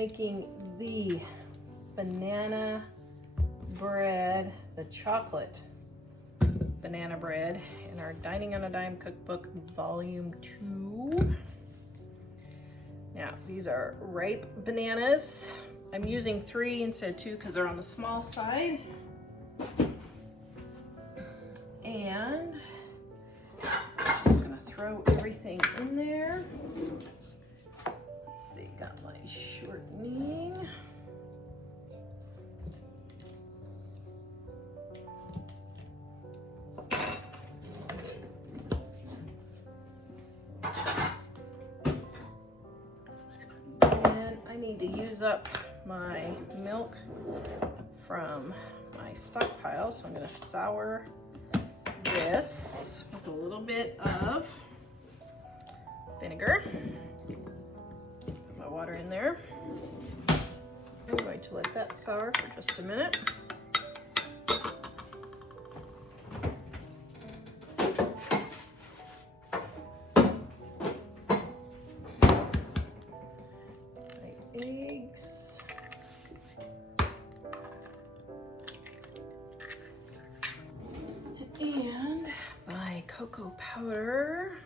making the banana bread, the chocolate banana bread in our Dining on a Dime cookbook, volume 2. Now, these are ripe bananas. I'm using 3 instead of 2 because they're on the small side. And I'm just gonna throw everything in there. Let's see, got my shortening. And I need to use up my milk from my stockpile, so I'm gonna sour this with a little bit of vinegar. Put my water in there. I'm going to let that sour for just a minute. My eggs. And my cocoa powder.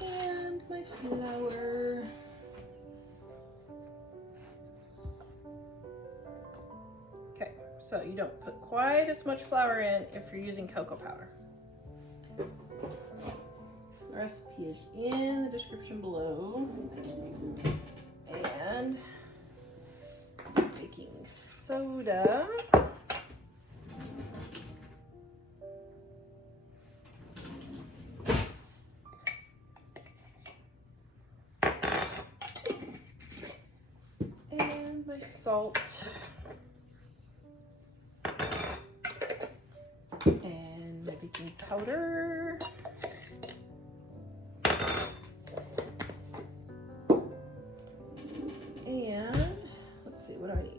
And my flour. Okay, so you don't put quite as much flour in if you're using cocoa powder. The recipe is in the description below. And baking soda. And my salt. And my baking powder. And let's see, what do I need?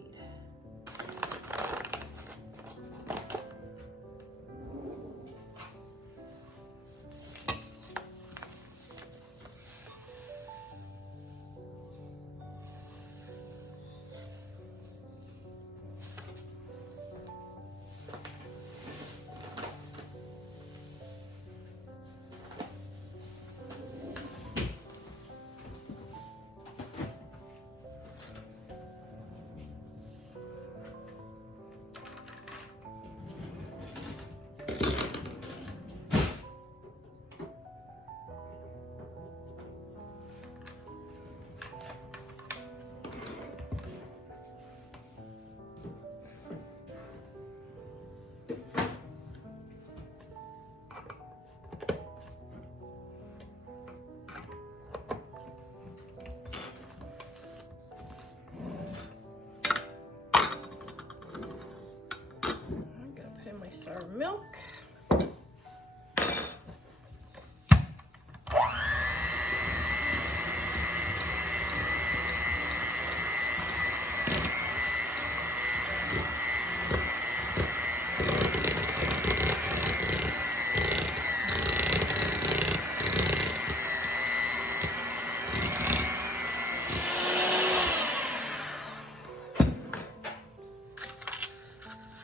Sour milk.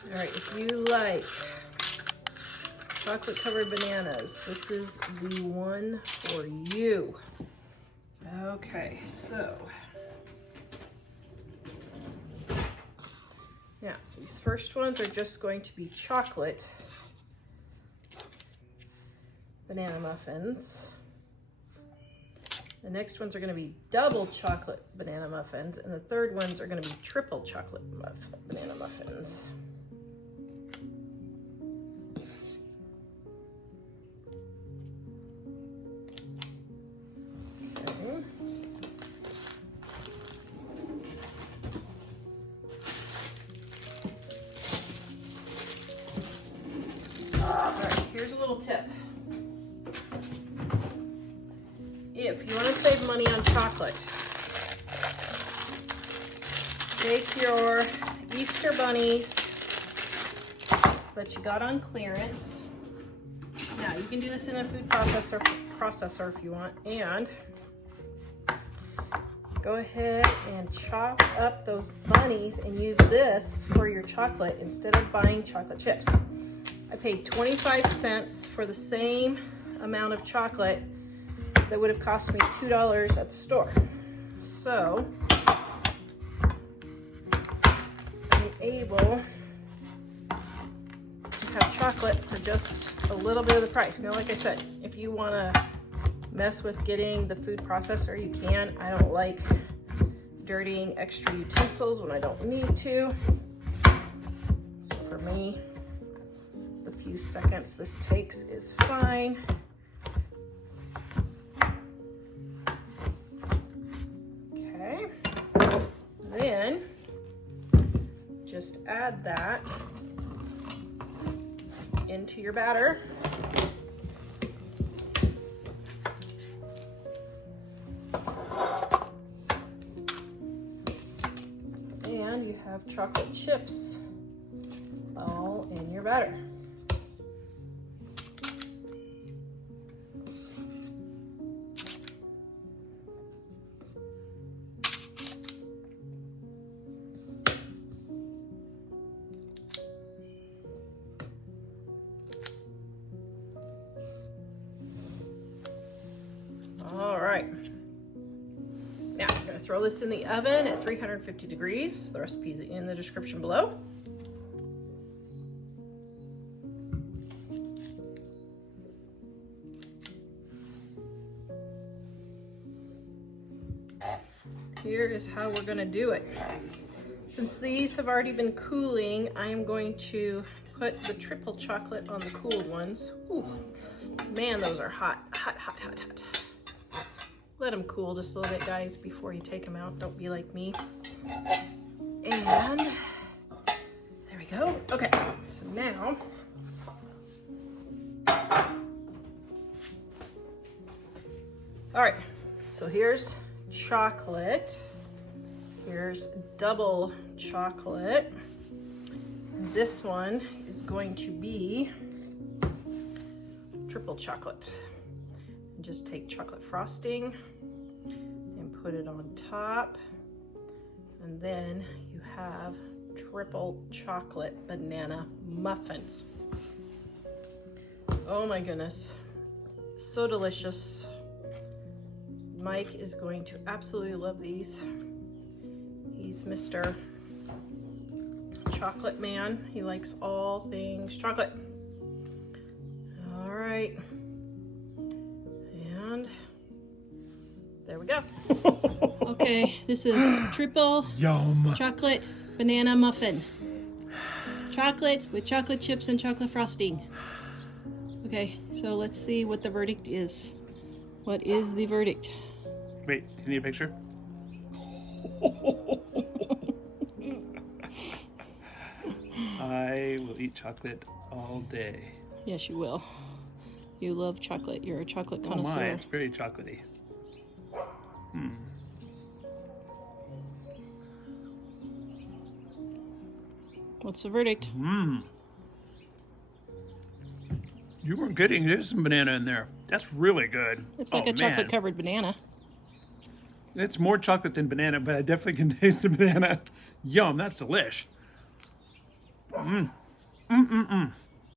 All right, if you like chocolate covered bananas, this is the one for you. Okay, so now these first ones are just going to be chocolate banana muffins. The next ones are going to be double chocolate banana muffins, and the third ones are going to be triple chocolate banana muffins. Here's a little tip. If you want to save money on chocolate, take your Easter bunnies that you got on clearance. Now you can do this in a food processor if you want, and go ahead and chop up those bunnies and use this for your chocolate instead of buying chocolate chips. I paid 25 cents for the same amount of chocolate that would have cost me $2 at the store. So I'm able to have chocolate for just a little bit of the price. Now, like I said, if you want to mess with getting the food processor, you can. I don't like dirtying extra utensils when I don't need to. So for me, the few seconds this takes is fine. Okay, then just add that into your batter. And you have chocolate chips all in your batter. All right. Now I'm going to throw this in the oven at 350 degrees. The recipe is in the description below. Here is how we're going to do it. Since these have already been cooling, I am going to put the triple chocolate on the cooled ones. Ooh, man, those are hot, hot, hot, hot, hot. Let them cool just a little bit, guys, before you take them out. Don't be like me. And there we go. Okay, so now all right, so here's chocolate. Here's double chocolate. And this one is going to be triple chocolate. And just take chocolate frosting and put it on top. And then you have triple chocolate banana muffins. Oh my goodness, so delicious. Mike is going to absolutely love these. He's Mr. Chocolate Man. He likes all things chocolate. All right. And there we go. Okay, this is triple Yum. chocolate banana muffin. Chocolate with chocolate chips and chocolate frosting. Okay, so let's see what the verdict is. What is the verdict? Wait, do you need a picture? I will eat chocolate all day. Yes, you will. You love chocolate. You're a chocolate Oh connoisseur. my, it's very chocolatey. What's the verdict? You weren't kidding. There's some banana in there. That's really good. It's like a chocolate covered banana. It's more chocolate than banana, but I definitely can taste the banana. Yum, that's delish.